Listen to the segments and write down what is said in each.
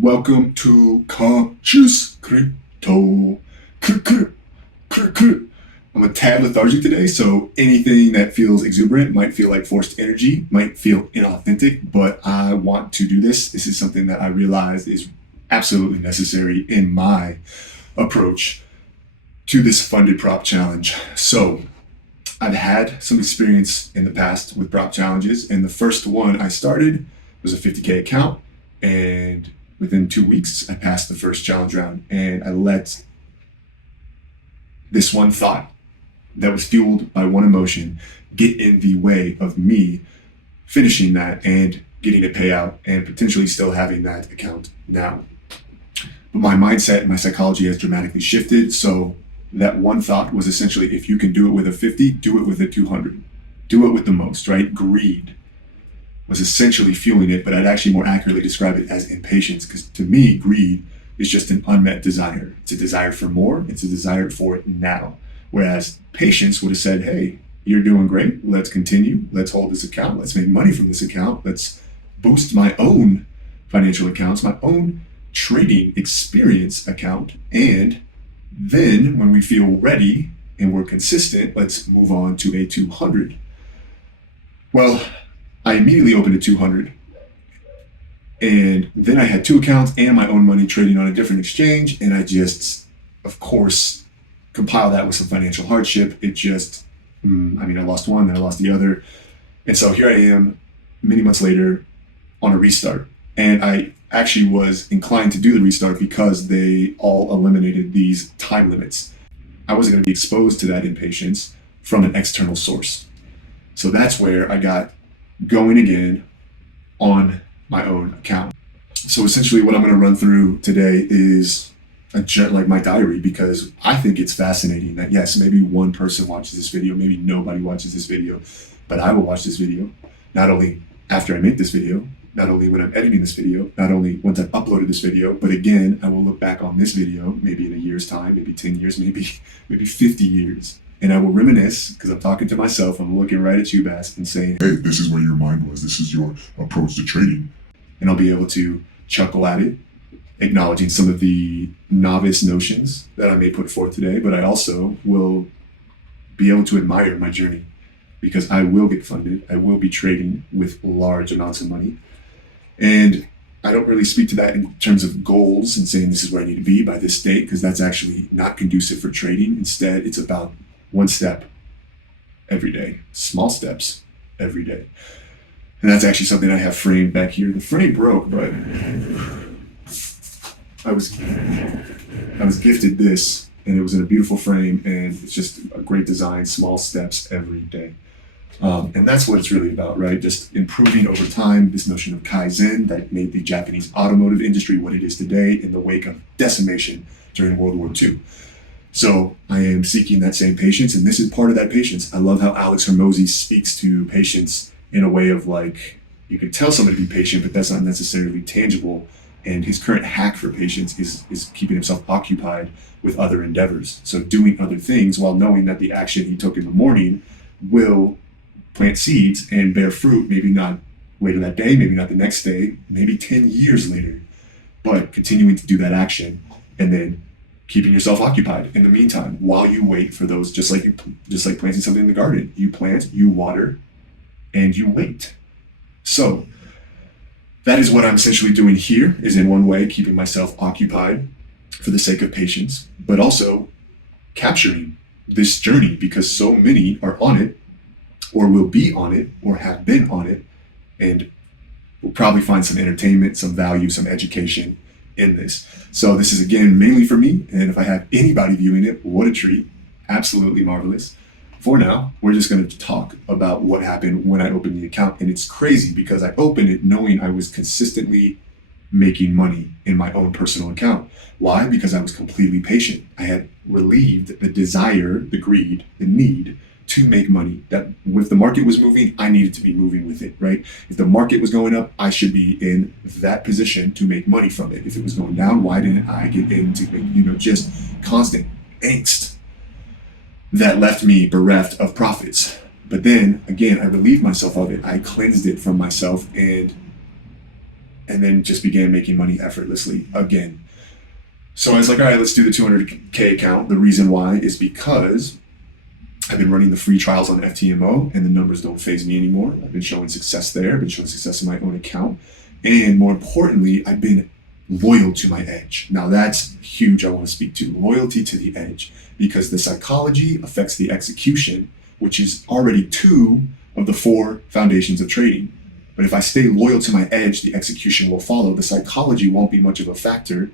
Welcome to Conscious Crypto. I'm a tad lethargic today, so anything that feels exuberant might feel like forced energy, might feel inauthentic, but I want to do this. This is something that I realize is absolutely necessary in my approach to this funded prop challenge. So, I've had some experience in the past with prop challenges, and the first one I started was a 50K account, and within 2 weeks, I passed the first challenge round, and I let this one thought that was fueled by one emotion get in the way of me finishing that and getting a payout and potentially still having that account now. But my mindset and my psychology has dramatically shifted. So that one thought was essentially, if you can do it with a 50, do it with a 200. Do it with the most, right? Greed was essentially fueling it, but I'd actually more accurately describe it as impatience, because to me, greed is just an unmet desire. It's a desire for more. It's a desire for it now. Whereas patience would have said, hey, you're doing great. Let's continue. Let's hold this account. Let's make money from this account. Let's boost my own financial accounts, my own trading experience account. And then when we feel ready and we're consistent, let's move on to a 200. Well, I immediately opened a 200. And then I had two accounts and my own money trading on a different exchange. And I just, of course, compile that with some financial hardship. It just, I lost one, then I lost the other. And so here I am many months later on a restart. And I actually was inclined to do the restart because they all eliminated these time limits. I wasn't going to be exposed to that impatience from an external source. So that's where I got going again on my own account. So essentially what I'm going to run through today is like my diary, because I think it's fascinating that yes, maybe one person watches this video, maybe nobody watches this video, but I will watch this video, not only after I make this video, not only when I'm editing this video, not only once I've uploaded this video, but again, I will look back on this video, maybe in a year's time, maybe 10 years, maybe 50 years. And I will reminisce, because I'm talking to myself, I'm looking right at you, Bass, and saying, hey, this is where your mind was. This is your approach to trading. And I'll be able to chuckle at it, acknowledging some of the novice notions that I may put forth today, but I also will be able to admire my journey, because I will get funded. I will be trading with large amounts of money. And I don't really speak to that in terms of goals and saying this is where I need to be by this date, because that's actually not conducive for trading. Instead, it's about one step every day, small steps every day. And that's actually something I have framed back here. The frame broke, but I was gifted this, and it was in a beautiful frame, and it's just a great design, small steps every day. And that's what it's really about, right? Just improving over time, this notion of Kaizen that made the Japanese automotive industry what it is today in the wake of decimation during World War II. So I am seeking that same patience, and this is part of that patience. I love how Alex Hormozy speaks to patience in a way of like, you can tell somebody to be patient, but that's not necessarily tangible. And his current hack for patience is keeping himself occupied with other endeavors. So doing other things while knowing that the action he took in the morning will plant seeds and bear fruit, maybe not later that day, maybe not the next day, maybe 10 years later, but continuing to do that action and then keeping yourself occupied in the meantime while you wait for those, just like planting something in the garden. You plant, you water, and you wait. So that is what I'm essentially doing here, is in one way keeping myself occupied for the sake of patience, but also capturing this journey, because so many are on it or will be on it or have been on it, and will probably find some entertainment, some value, some education in this. So this is again mainly for me, and if I have anybody viewing it, what a treat. Absolutely marvelous. For now, we're just going to talk about what happened when I opened the account. And it's crazy because I opened it knowing I was consistently making money in my own personal account. Why? Because I was completely patient. I had relieved the desire, the greed, the need to make money. That if the market was moving, I needed to be moving with it, right? If the market was going up, I should be in that position to make money from it. If it was going down, why didn't I get in to make, just constant angst that left me bereft of profits. But then again, I relieved myself of it. I cleansed it from myself, and and then just began making money effortlessly again. So I was like, all right, let's do the 200K account. The reason why is because I've been running the free trials on FTMO and the numbers don't faze me anymore. I've been showing success there. I've been showing success in my own account. And more importantly, I've been loyal to my edge. Now that's huge. I want to speak to loyalty to the edge, because the psychology affects the execution, which is already 2 of the 4 foundations of trading. But if I stay loyal to my edge, the execution will follow. The psychology won't be much of a factor.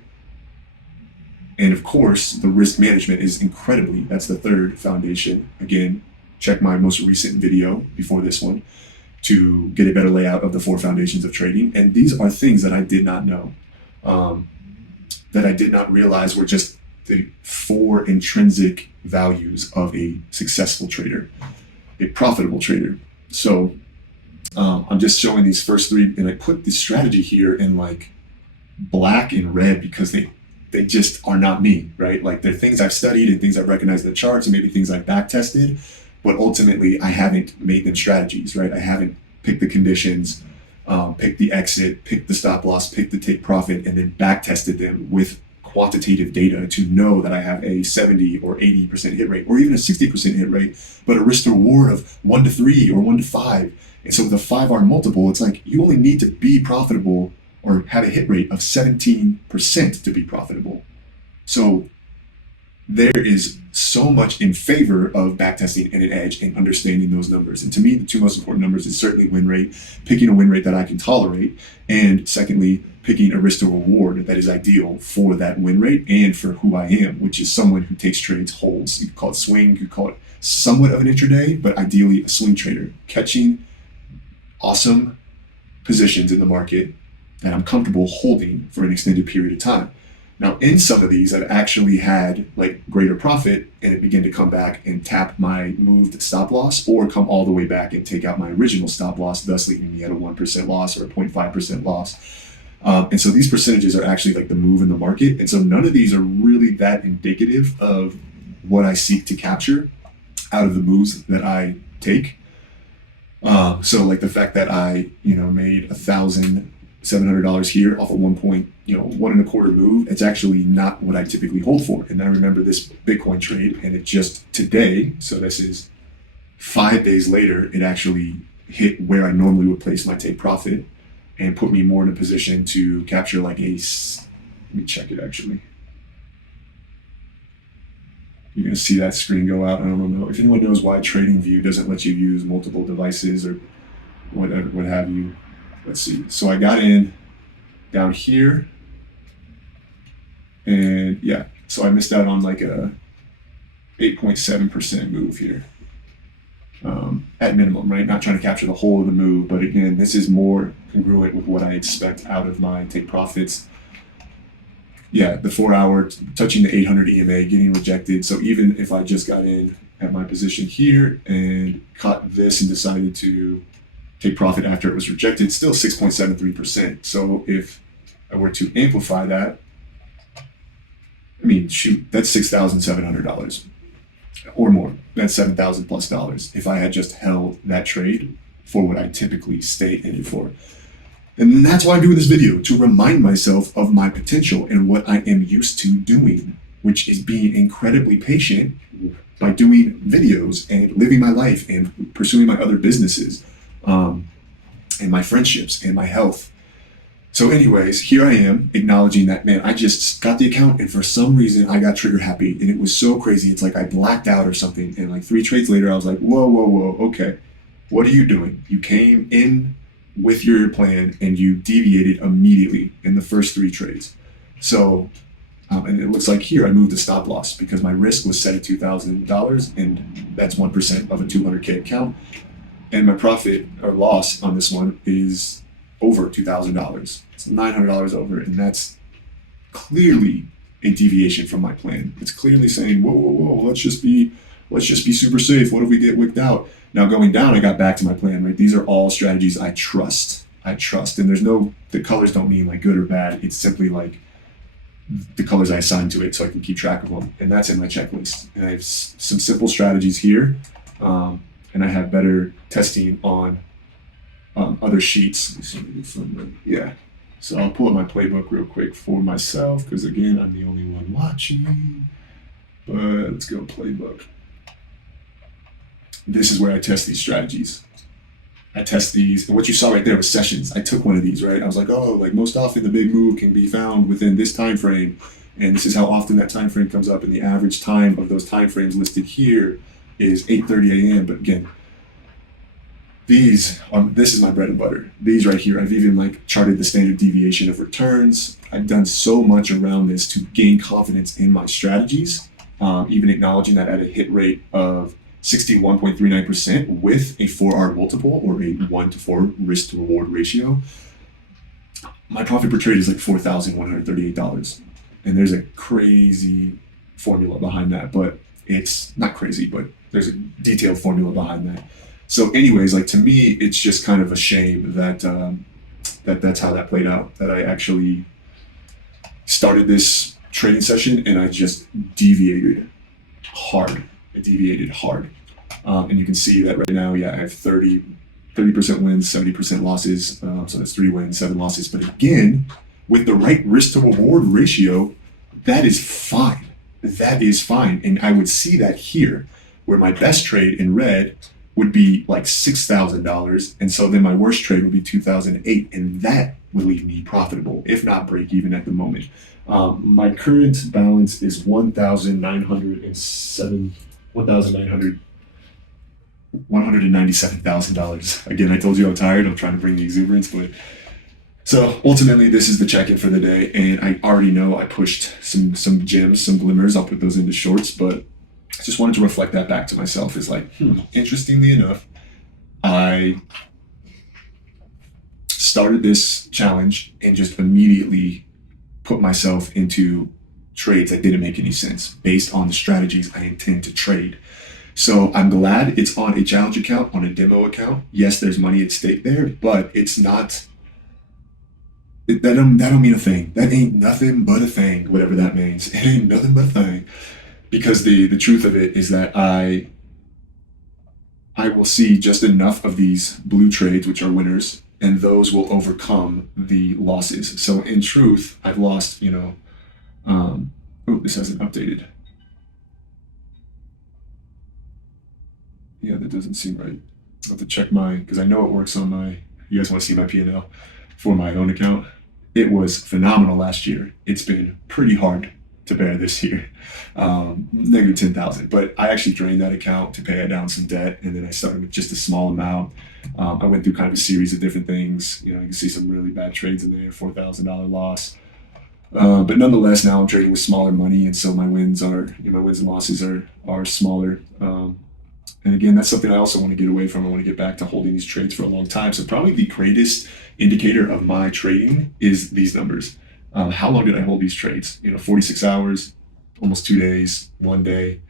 And of course, the risk management is incredibly, that's the 3rd foundation. Again, check my most recent video before this one to get a better layout of the 4 foundations of trading. And these are things that I did not know, that I did not realize were just the 4 intrinsic values of a successful trader, a profitable trader. So I'm just showing these first 3, and I put the strategy here in like black and red because they just are not me, right? Like they're things I've studied and things I've recognized in the charts and maybe things I've back tested, but ultimately I haven't made them strategies, right? I haven't picked the conditions, picked the exit, picked the stop loss, picked the take profit, and then back tested them with quantitative data to know that I have a 70 or 80% hit rate, or even a 60% hit rate, but a risk to reward of 1 to 3 or 1 to 5. And so with the 5R multiple, it's like you only need to be profitable or have a hit rate of 17% to be profitable. So there is so much in favor of backtesting and an edge and understanding those numbers. And to me, the 2 most important numbers is certainly win rate, picking a win rate that I can tolerate, and secondly, picking a risk to reward that is ideal for that win rate and for who I am, which is someone who takes trades holds. You could call it swing, you could call it somewhat of an intraday, but ideally a swing trader, catching awesome positions in the market that I'm comfortable holding for an extended period of time. Now, in some of these, I've actually had like greater profit and it began to come back and tap my moved stop loss, or come all the way back and take out my original stop loss, thus leaving me at a 1% loss or a 0.5% loss. And so these percentages are actually like the move in the market. And so none of these are really that indicative of what I seek to capture out of the moves that I take. So like the fact that I, made $1,700 here off of 1.25 move, it's actually not what I typically hold for. And I remember this Bitcoin trade, and it just today, so this is 5 days later, it actually hit where I normally would place my take profit and put me more in a position to capture like let me check it actually. You're gonna see that screen go out. I don't know if anyone knows why TradingView doesn't let you use multiple devices or what have you. Let's see. So I got in down here, and yeah, so I missed out on like a 8.7% move here. At minimum, right? Not trying to capture the whole of the move, but again, this is more congruent with what I expect out of my take profits. Yeah, the 4 hour touching the 800 EMA, getting rejected. So even if I just got in at my position here and caught this and decided to take profit after it was rejected, still 6.73%. So if I were to amplify that, I mean, shoot, that's $6,700 or more. That's $7,000 plus dollars if I had just held that trade for what I typically stay in it for. And that's why I'm doing this video, to remind myself of my potential and what I am used to doing, which is being incredibly patient by doing videos and living my life and pursuing my other businesses, and my friendships and my health. So anyways, here I am acknowledging that, man, I just got the account and for some reason I got trigger happy and it was so crazy. It's like I blacked out or something. And like 3 trades later, I was like, whoa, okay. What are you doing? You came in with your plan and you deviated immediately in the first 3 trades. So, and it looks like here I moved the stop loss because my risk was set at $2,000 and that's 1% of a 200K account. And my profit or loss on this one is over $2,000. It's $900 over, and that's clearly a deviation from my plan. It's clearly saying, whoa, let's just be super safe. What if we get wicked out? Now going down, I got back to my plan, right? These are all strategies I trust. And the colors don't mean like good or bad. It's simply like the colors I assign to it so I can keep track of them. And that's in my checklist. And I have some simple strategies here. And I have better testing on other sheets. Yeah. So I'll pull up my playbook real quick for myself because again, I'm the only one watching. But let's go playbook. This is where I test these strategies. I test these, and what you saw right there was sessions. I took one of these, right? I was like, oh, like most often the big move can be found within this time frame, and this is how often that time frame comes up. And the average time of those time frames listed here is 8:30 a.m. But again, this is my bread and butter. These right here, I've even like charted the standard deviation of returns. I've done so much around this to gain confidence in my strategies, even acknowledging that at a hit rate of 61.39% with a 4R multiple or a 1 to 4 risk to reward ratio, my profit per trade is like $4,138. And there's a crazy formula behind that, but it's not crazy, but there's a detailed formula behind that. So anyways, like to me, it's just kind of a shame that that's how that played out, that I actually started this trading session and I just deviated hard. I deviated hard. And you can see that right now, yeah, I have 30% wins, 70% losses. So that's 3 wins, 7 losses. But again, with the right risk to reward ratio, that is fine. That is fine. And I would see that here, where my best trade in red would be like $6,000. And so then my worst trade would be 2008. And that would leave me profitable, if not break even at the moment. My current balance is $197,000. Again, I told you I'm tired. I'm trying to bring the exuberance, but so ultimately this is the check-in for the day. And I already know I pushed some gems, some glimmers. I'll put those into shorts, but I just wanted to reflect that back to myself. Is like, interestingly enough, I started this challenge and just immediately put myself into trades that didn't make any sense based on the strategies I intend to trade. So I'm glad it's on a challenge account, on a demo account. Yes, there's money at stake there, but it's not, that don't mean a thing. That ain't nothing but a thing, whatever that means. It ain't nothing but a thing. Because the truth of it is that I will see just enough of these blue trades, which are winners, and those will overcome the losses. So in truth, I've lost, this hasn't updated. Yeah, that doesn't seem right. I'll have to check because I know it works on you guys want to see my P&L for my own account. It was phenomenal last year. It's been pretty hard to bear this year, negative 10,000. But I actually drained that account to pay down some debt, and then I started with just a small amount. I went through kind of a series of different things. You can see some really bad trades in there, $4,000 loss. But nonetheless, now I'm trading with smaller money, and so my wins and losses are smaller. And again, that's something I also want to get away from. I want to get back to holding these trades for a long time. So probably the greatest indicator of my trading is these numbers. How long did I hold these trades? 46 hours, almost 2 days, 1 day,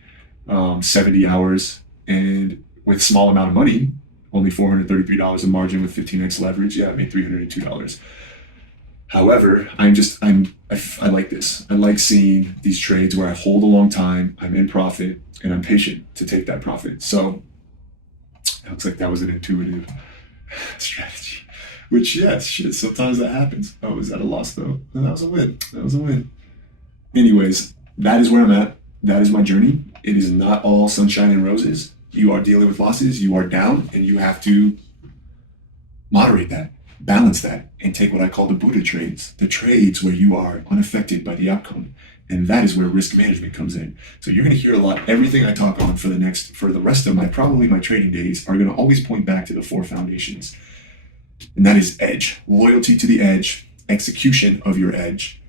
70 hours, and with small amount of money, only $433 in margin with 15x leverage. Yeah, I made $302. However, I like this. I like seeing these trades where I hold a long time, I'm in profit, and I'm patient to take that profit. So it looks like that was an intuitive strategy. Which, yes, shit, sometimes that happens. Oh, is that a loss, though? No, that was a win. That was a win. Anyways, that is where I'm at. That is my journey. It is not all sunshine and roses. You are dealing with losses. You are down, and you have to moderate that, balance that, and take what I call the Buddha trades, the trades where you are unaffected by the outcome. And that is where risk management comes in. So you're going to hear a lot. Everything I talk on for the rest of my trading days are going to always point back to the 4 foundations. And that is edge, loyalty to the edge, execution of your edge,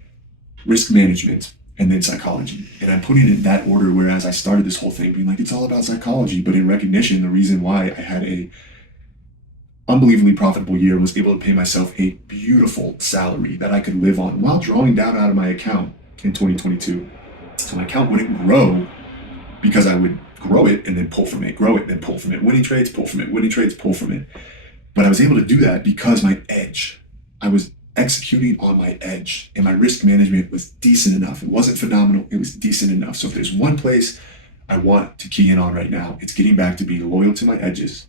risk management, and then psychology. And I'm putting it in that order, whereas I started this whole thing being like, it's all about psychology. But in recognition, the reason why I had a unbelievably profitable year was able to pay myself a beautiful salary that I could live on while drawing down out of my account in 2022. So my account wouldn't grow because I would grow it and then pull from it, grow it, then pull from it, winning trades, pull from it, winning trades, pull from it. But I was able to do that because I was executing on my edge, and my risk management was decent enough. It wasn't phenomenal. It was decent enough. So if there's one place I want to key in on right now, it's getting back to being loyal to my edges,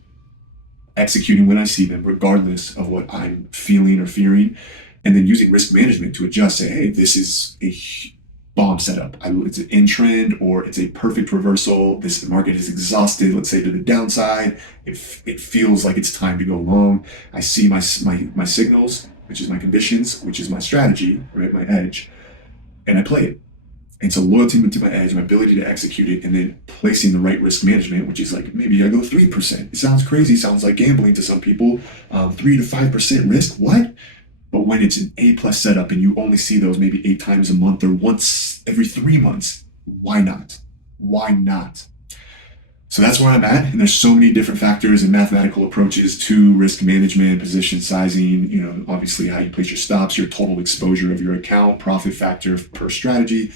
executing when I see them, regardless of what I'm feeling or fearing, And then using risk management to adjust, say, hey, this is a bomb setup. It's an in trend or it's a perfect reversal. This market is exhausted, let's say to the downside. It feels like it's time to go long. I see my signals, which is my conditions, which is my strategy, right? My edge, and I play it. And so loyalty to my edge, my ability to execute it, and then placing the right risk management, which is like maybe I go 3%. It sounds crazy, sounds like gambling to some people. 3 to 5% risk, what? But when it's an A+ setup and you only see those maybe 8 times a month or once every 3 months, why not? Why not? So that's where I'm at. And there's so many different factors and mathematical approaches to risk management, position sizing, obviously how you place your stops, your total exposure of your account, profit factor per strategy.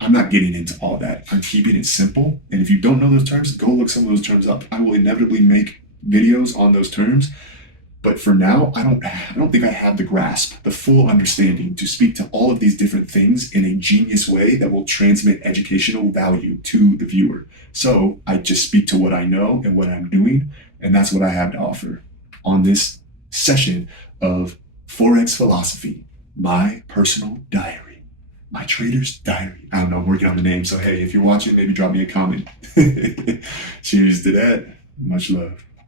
I'm not getting into all that. I'm keeping it simple. And if you don't know those terms, go look some of those terms up. I will inevitably make videos on those terms. But for now, I don't think I have the grasp, the full understanding to speak to all of these different things in a genius way that will transmit educational value to the viewer. So I just speak to what I know and what I'm doing, and that's what I have to offer on this session of Forex Philosophy, my personal diary, my trader's diary. I don't know, I'm working on the name, so hey, if you're watching, maybe drop me a comment. Cheers to that. Much love.